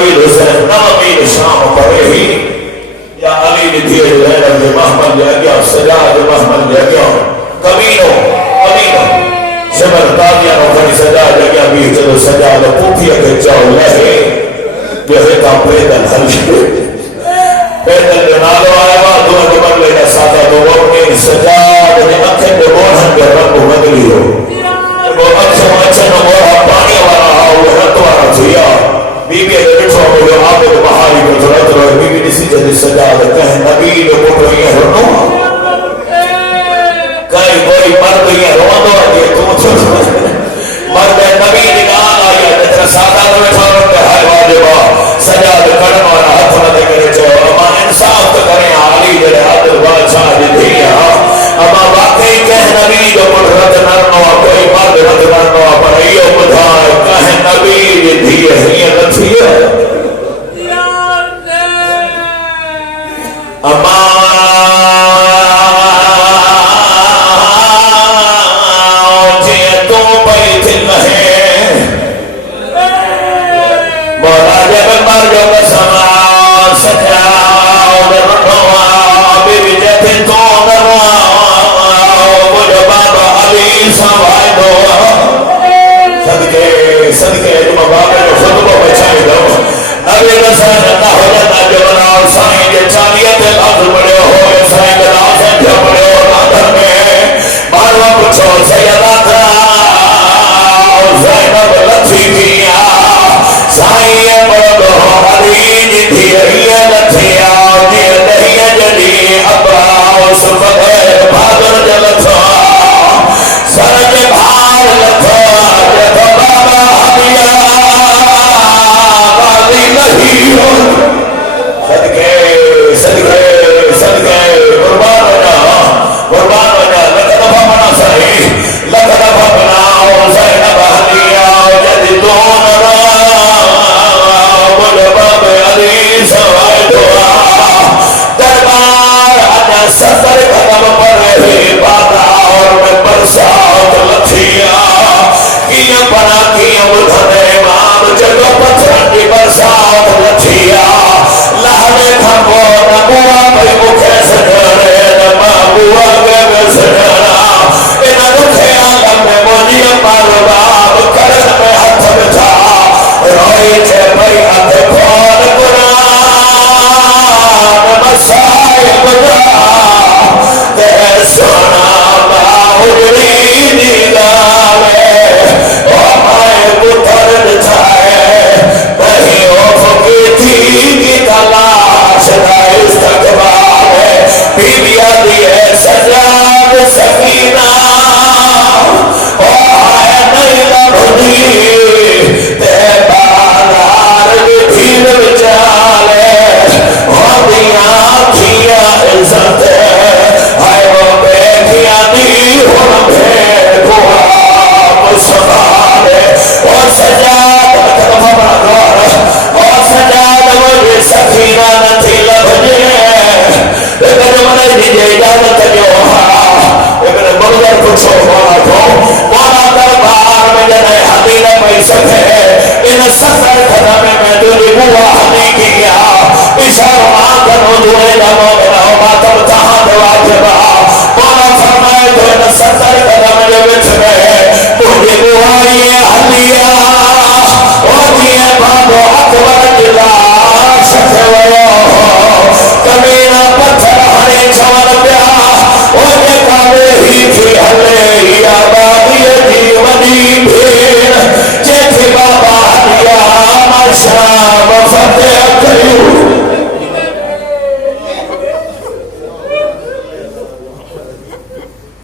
अमीर हुसैन ना अमीर शाम पड़े ही या अली ने दिए रहने के महमल ले गया सजा के महमल ले गया कमीनो कमीनो शबर तादिया नो खड़ी सजा ले गया भी चलो सजा लो पूफिया के जाओ लहे जो है का पैदल हल पैदल नालो आया दो नंबर लेना सादा दो अपने सजा ने अखे पे बोहन के रंग बदली हो वो अच्छे नो मोरा पानी वाला वो रत वाला जिया बीबी ने बैठो बोलो आप तो बहारी को जरूरत रहे बीबी ने सीधे सजा कहे नबी ने बोलो ये रोनो कई कोई मर्द ये रोनो के तुम मर्द नबी ने कहा ये तेरा सादा में बैठा रहे हाय वाजिबा सजा करने वाला हाथ में करे जो अमान इंसाफ तो करें आली जरे हाथ बादशाह जी दिया अमा वाकई कह नबी जो रत नरनो कोई मर्द रत नरनो पर यो बुधाए कहे नबी जी दिए ये नथिया अमा जे तो बैठ लहे बोला जब मर जो समा सजा और रनवा बीबी जैसे तो नरवा बोलो बाबा अली सवाई दो सदके सदके तुम बाबा जो खुतबा बचाई दो नबी रसूल ना हो जाता जो बनाओ साईं के चालियत लाज बड़े हो साईं के लाज जो बड़े हो राधर में मारवा पूछो सैयदा था ज़ैनब लथी पिया साईं बड़ो अली जी धीरे लथिया जी दहिया जली अब्बा सुबह भादर जलथा सरज भार लथा जब बाबा हमिया बाली नहीं हो सदके सदके सदके कुर्बान हो जा लख दफा बना सही लख दफा बनाओ ज़ैनब हलिया जदी दोन बोलो बाबा अली सवाई दुआ दरबार आजा सफर खत्म पर रहे बादा और मैं बरसात लथिया किया बना किया बुधने माम जगह पत्थर की बरसात लथिया लहरे खंबो नबुआ पे मुखे सजरे नमा बुआ के सजरा इन दुखे आलम में मोनी बाब करन में हाथ बिठा रोई थे भाई हाथ खोल कुरान मसाई बजा ते सोना बाहुरी नीलावे ओ माए पुत्र जाए वही ओ फकी थी की तलाश का इस्तकबाल बीबिया दिए सजाद सकीना ओ आए नहीं लभदी ते बाजार की भीड़ विचाले ओ दिया खिया इज्जत हाय वो बेखिया दी हो भेड़ कुआ मुसफाले ओ सजाद खत्म बना ओ सजाद मुझे सकीना नथी लभजे लेकिन मन जी इजाजत जो हा लेकिन मगर कुछ होना को वाला दरबार में जने हदी न पई सके इन सफर खत्म में दूरी बुआ हदी किया इशारा आंखों जुड़े जाओ मेरा मातम तहां दवा जबा वाला फरमाए तो इन सफर खत्म में विच में